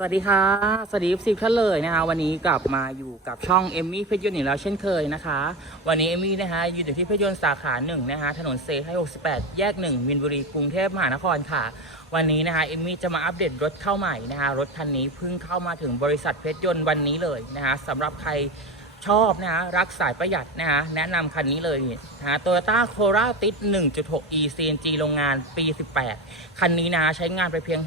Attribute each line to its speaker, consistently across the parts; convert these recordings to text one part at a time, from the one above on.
Speaker 1: สวัสดีค่ะ สวัสดีสิท่านเลยนะคะวันนี้กลับมาอยู่กับช่องเอมมี่เพชรยนต์อีกแล้วเช่นเคยนะคะ วันนี้เอมมี่นะคะอยู่ที่เพชรยนต์สาขาหนึ่งนะคะถนนเซให้68 แยกหนึ่งมินบุรีกรุงเทพมหานครค่ะ วันนี้นะคะเอมมี่จะมาอัปเดตรถเข้าใหม่นะคะรถคันนี้เพิ่งเข้ามาถึงบริษัทเพชรยนต์วันนี้เลยนะคะสำหรับใคร ชอบนะฮะรักสายประหยัดนะฮะแนะนำคันนี้เลยนะฮะโตโยต้าโคราติด1.6 e CNG โรงงานปี 18 คันนี้นะใช้งานไปเพียง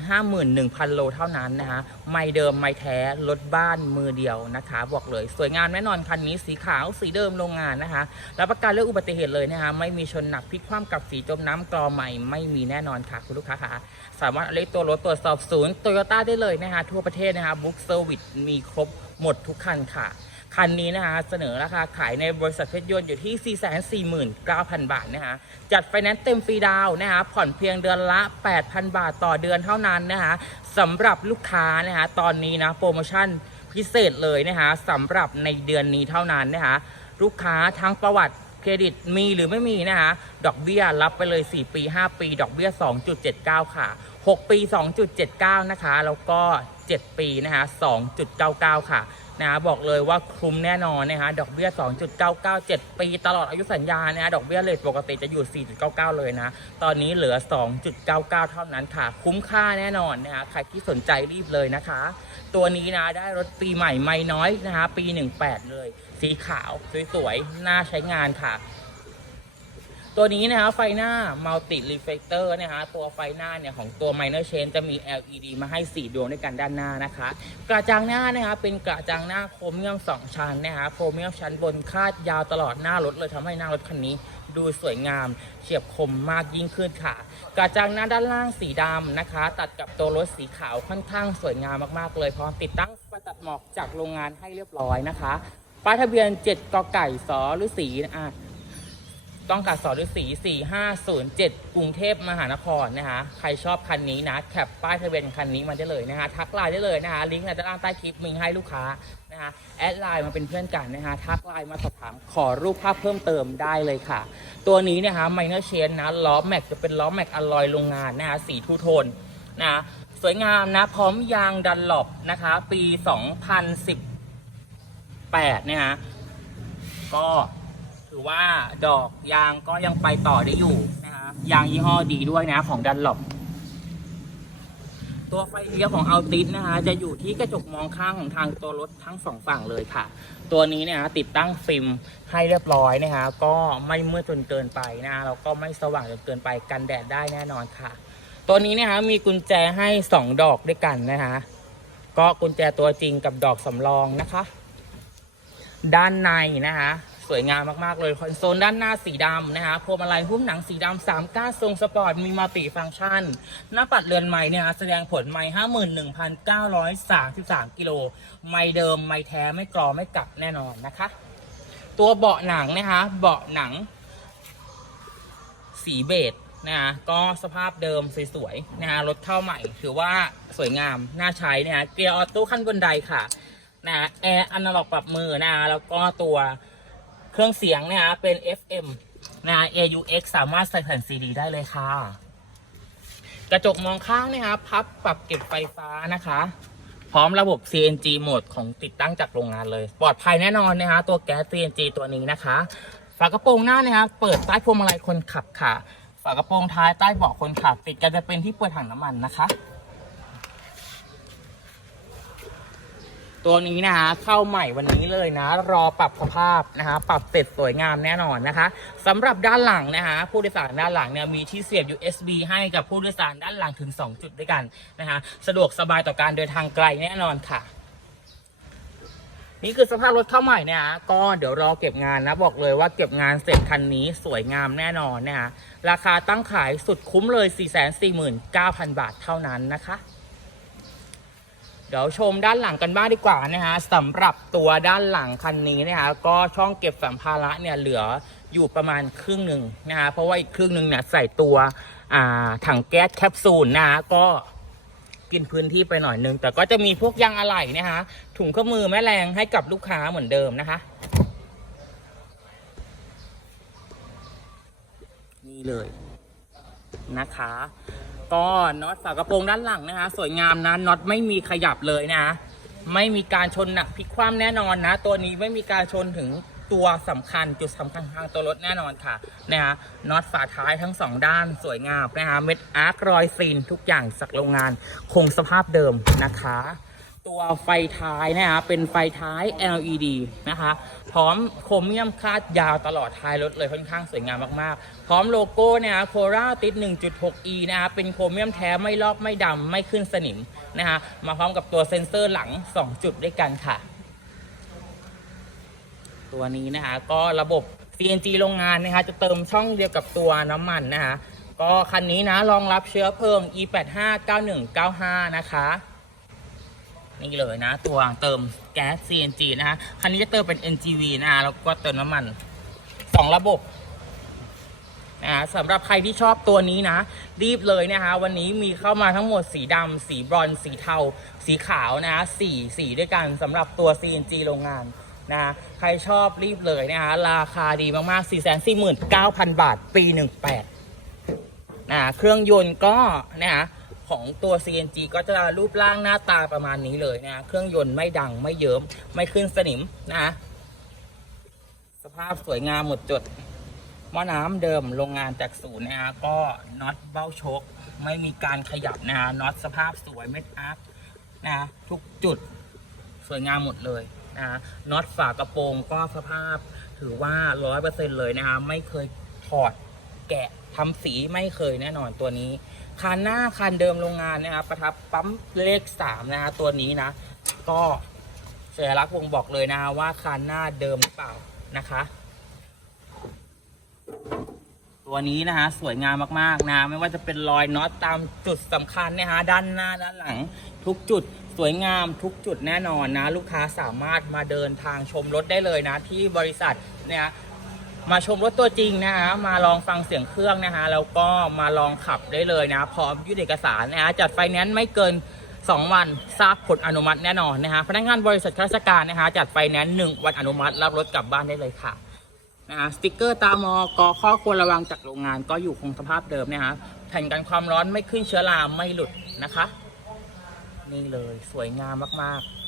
Speaker 1: 51,000 โลเท่านั้นนะฮะไม่เดิมไม่แท้รถบ้านมือเดียวนะคะ บอกเลยสวยงามแน่นอนคันนี้สีขาวสีเดิมโรงงานนะคะรับประกันเรื่องอุบัติเหตุเลยนะคะไม่มีชนหนักพลิกคว่ำกับสีจมน้ำกรอใหม่ไม่มีแน่นอนค่ะคุณลูกค้าค่ะสามารถเรียกตัวรถตรวจสอบศูนย์โตโยต้าได้เลยนะคะทั่วประเทศนะคะบุ๊กเซอร์วิสมีครบหมดทุกคันค่ะ คันนี้นะคะเสนอราคาขายในบริษัทเพชรยนต์อยู่ที่ 449,000 บาทนะคะจัดไฟแนนซ์เต็มฟรีดาวน์นะคะผ่อนเพียงเดือนละ 8,000 บาทต่อเดือนเท่านั้นนะคะสำหรับลูกค้านะคะตอนนี้นะโปรโมชั่นพิเศษเลยนะคะสำหรับในเดือนนี้เท่านั้นนะคะลูกค้าทั้งประวัติเครดิตมีหรือไม่มีนะคะ ดอกเบี้ยรับไปเลย 4 ปี 5 ปี ดอกเบี้ย 2.79 ค่ะ 6 ปี 2.79 นะคะ แล้วก็ 7 ปีนะคะ2.99 ค่ะนะบอกเลยว่าคุ้มแน่นอนนะคะดอกเบี้ย 2.997 ปี ตลอดอายุสัญญานะดอกเบี้ยเลทปกติจะอยู่ 4.99 เลยนะ ตอนนี้เหลือ 2.99 เท่านั้นค่ะ คุ้มค่าแน่นอนนะคะใครที่สนใจรีบเลยนะคะ ตัวนี้นะได้รถปีใหม่ไม่น้อยนะคะปี 18 เลย สีขาวสวยๆน่าใช้งานค่ะ ตัวนี้นะคะไฟหน้า Multi Reflector นะคะตัวไฟหน้าเนี่ยของตัว Minor Chain จะมี LED มาให้ 4 ดวงด้วยกันด้านหน้านะคะ กระจังหน้านะคะเป็นกระจังหน้าโครเมียม 2 ชั้นนะคะโครเมียมชั้นบนคาดยาวตลอดหน้ารถเลยทำให้หน้ารถคันนี้ดูสวยงามเฉียบคมมากยิ่งขึ้นค่ะ กระจังหน้าด้านล่างสีดำนะคะ ตัดกับตัวรถสีขาวค่อนข้างสวยงามมากๆเลยพร้อมติดตั้งไฟตัดหมอกจากโรงงานให้เรียบร้อยนะคะป้ายทะเบียน 7กไก่สหรือสีอะ ต้องกัดสอฤษี4507 กรุงเทพมหานครนะคะ ใครชอบคันนี้นะ แคปป้ายทะเบียนคันนี้มาได้เลยนะคะ ทักไลน์ได้เลยนะคะ ลิงก์ในด้านล่างใต้คลิปมีให้ลูกค้านะคะ แอดไลน์มาเป็นเพื่อนกันนะคะ ทักไลน์มาสอบถามขอรูปภาพเพิ่มเติมได้เลยค่ะ ตัวนี้เนะคะไมเนอร์เชนนะ ล้อแม็กจะเป็นล้อแม็กอลลอยโรงงานนะคะ สีทูโทนนะ สวยงามนะ พร้อมยางดันหลบนะคะ ปี 2018เนี่ยฮะก็ ถือว่าดอกยางก็ยังไปต่อได้อยู่นะคะยางยี่ห้อดีด้วยนะของดันหลบตัวไฟเลี้ยวของเอัลติสนะคะจะอยู่ที่กระจกมองข้างของทางตัวรถทั้งสองฝั่งเลยค่ะ ตัวนี้เนี่ยนะติดตั้งฟิล์มให้เรียบร้อยนะคะก็ไม่มืดจนเกินไปนะแล้วก็ไม่สว่างจนเกินไปกันแดดได้แน่นอนค่ะ ตัวนี้นะคะมีกุญแจให้สองดอกด้วยกันนะคะก็กุญแจตัวจริงกับดอกสำรองนะคะ ด้านในนะคะ สวยงามมากๆเลยคอนโซลด้านหน้าสีดำนะคะพวงมาลัยหุ้มหนังสีดำสามก้านทรงสปอร์ตมีมัลติฟังก์ชัน หน้าปัดเรือนไม้เนี่ยแสดงผลไม้ห้าหมื่นหนึ่งพันเก้าร้อยสามสิบสามกิโลไม่เดิมไม่แท้ไม่กรอไม่กลับแน่นอนนะคะ ตัวเบาะหนังนะคะเบาะหนัง สีเบจนะคะก็สภาพเดิมสวยๆนะคะรถเข้าใหม่ถือว่าสวยงามน่าใช้นะคะเกียร์ออโต้ขั้นบนไดค่ะนะแอร์อนาล็อกปรับมือนะแล้วก็ตัว เครื่องเสียงเนี่ยเป็น FM นะ AUX สามารถใส่แผ่นซีดีได้เลยค่ะ กระจกมองข้างนะครับพับปรับเก็บไฟฟ้านะคะ พร้อมระบบ CNG โหมดของติดตั้งจากโรงงานเลย ปลอดภัยแน่นอนนะคะตัวแก๊ส CNG ตัวนี้นะคะ ฝากระโปรงหน้านะคะเปิดใต้พวงมาลัยคนขับค่ะ ฝากระโปรงท้ายใต้เบาะคนขับ ติดกันจะเป็นที่เปิดถังน้ำมันนะคะ ตัวนี้นะคะเข้าใหม่วันนี้เลยนะ รอปรับสภาพนะคะ ปรับเสร็จสวยงามแน่นอนนะคะสำหรับด้านหลังนะคะผู้โดยสารด้านหลังเนี่ยมีที่เสียบ USB ให้กับผู้โดยสารด้านหลังถึง 2 จุดด้วยกันนะคะ สะดวกสบายต่อการเดินทางไกลแน่นอนค่ะนี่คือสภาพรถเข้าใหม่นี่ยนะก็เดี๋ยวรอเก็บงานนะบอกเลยว่าเก็บงานเสร็จคันนี้สวยงามแน่นอนนะคะราคาตั้งขายสุดคุ้มเลย 449,000 บาทเท่านั้นนะคะ เดี๋ยวชมด้านหลังกันบ้างดีกว่านะฮะสำหรับตัวด้านหลังคันนี้นะคะก็ช่องเก็บสัมภาระเนี่ยเหลืออยู่ประมาณครึ่งหนึ่งนะฮะเพราะว่าอีกครึ่งหนึ่งเนี่ยใส่ตัวอ่าถังแก๊สแคปซูลนะฮะก็กินพื้นที่ไปหน่อยนึง แต่ก็จะมีพวกยางอะไหล่นะฮะถุงข้อมือแม่แรงให้กับลูกค้าเหมือนเดิมนะคะ นี่เลยนะคะ ก็น็อตฝากระโปรงด้านหลังนะคะ สวยงามนะน็อตไม่มีขยับเลยนะ ไม่มีการชนหนักพลิกคว่ำแน่นอนนะ ตัวนี้ไม่มีการชนถึงตัวสำคัญจุดสำคัญทางตัวรถแน่นอนค่ะนะฮะน็อตฝาท้ายทั้งสองด้านสวยงามนะคะเม็ดอาร์ครอยซีนทุกอย่างจากโรงงานคงสภาพเดิมนะคะ ตัวไฟท้ายนะฮะเป็นไฟท้าย LED นะคะ พร้อมโครเมียมคาดยาวตลอดท้ายรถเลยค่อนข้างสวยงามมากๆ พร้อมโลโก้เนี่ยโคราติด 1.6e นะคะเป็นโครเมียมแท้ไม่ลอกไม่ดำไม่ขึ้นสนิมนะคะมาพร้อมกับตัวเซ็นเซอร์หลัง 2 จุดด้วยกันค่ะ ตัวนี้นะคะก็ระบบ CNG โรงงานนะคะจะเติมช่องเดียวกับตัวน้ำมันนะคะก็คันนี้นะรองรับเชื้อเพลิง E859195 นะคะ นี่เลยนะ ตัวเติมแก๊ส CNG นะคะคันนี้จะเติมเป็น NGV นะคะแล้วก็เติมน้ำมันสองระบบนะสำหรับใครที่ชอบตัวนี้นะ รีบเลยนะคะวันนี้มีเข้ามาทั้งหมดสีดำสีบรอนซ์สีเทา สีขาวนะสี่สีด้วยกันสำหรับตัว CNG โรงงานนะใครชอบรีบเลยนะคะราคาดีมากๆ 4 4 9 0 0 0 บาท ปี 18นะเครื่องยนต์ก็นะคะ ของตัว CNG ก็จะรูปร่างหน้าตาประมาณนี้เลยนะเครื่องยนต์ไม่ดังไม่เยิ้มไม่ขึ้นสนิมนะสภาพสวยงามหมดจดหม้อน้ำเดิมโรงงานจากศูนย์นะฮะก็น็อตเบ้าชก ไม่มีการขยับนะฮะน็อตสภาพสวยเม็ดอาร์คนะทุกจุดสวยงามหมดเลยนะฮะน็อตฝากระโปรงก็สภาพถือว่าร้อยเปอร์เซ็นเลยนะฮะไม่เคยถอด แกะทำสีไม่เคยแน่นอนตัวนี้คันหน้าคันเดิมโรงงานนะครับประทับปั๊มเลขสามนะฮะตัวนี้นะ ก็สัญลักษณ์วงบอกเลยนะฮะว่าคันหน้าเดิมหรือเปล่านะคะ ตัวนี้นะฮะสวยงามมากๆนะ ไม่ว่าจะเป็นรอยน็อตตามจุดสำคัญนะฮะด้านหน้าด้านหลัง ทุกจุดสวยงามทุกจุดแน่นอนนะ ลูกค้าสามารถมาเดินทางชมรถได้เลยนะ ที่บริษัทเนี่ย มาชมรถตัวจริงนะฮะมาลองฟังเสียงเครื่องนะฮะแล้วก็มาลองขับได้เลยนะ พร้อมยื่นเอกสารนะฮะจัดไฟแนนซ์ไม่เกิน 2 วันทราบผลอนุมัติแน่นอนนะฮะพนักงานบริษัทข้าราชการนะฮะจัดไฟแนนซ์หนึ่งวันอนุมัติรับรถกลับบ้านได้เลยค่ะนะฮะสติกเกอร์ตามอกอข้อควรระวังจากโรงงานก็อยู่คงสภาพเดิมนะฮะแผ่นกันความร้อนไม่ขึ้นเชื้อราไม่หลุดนะคะ นี่เลยสวยงามมากๆ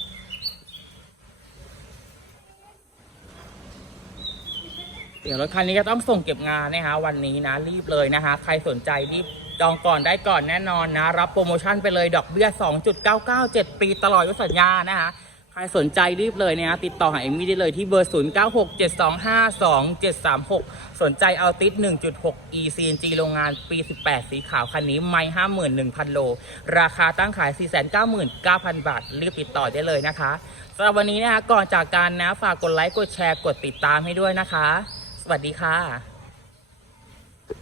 Speaker 1: เดี๋ยวรถคันนี้ก็ต้องส่งเก็บงานนะฮะวันนี้นะรีบเลยนะคะ ใครสนใจรีบจองก่อนได้ก่อนแน่นอนนะ รับโปรโมชั่นไปเลยดอกเบี้ย 2.997 ปีตลอดอายุสัญญานะคะใครสนใจรีบเลยนะฮะติดต่อหาเอมี่ได้เลยที่เบอร์ 0967252736 สนใจเอาติด 1.6 e CNG โรงงานปี 18 สีขาวคันนี้ไม่51,000 โล ราคาตั้งขาย 499,000 บาท รีบติดต่อได้เลยนะคะสำหรับวันนี้นะคะก่อนจากการนะฝากกดไลค์กดแชร์กดติดตามให้ด้วยนะคะ สวัสดีค่ะ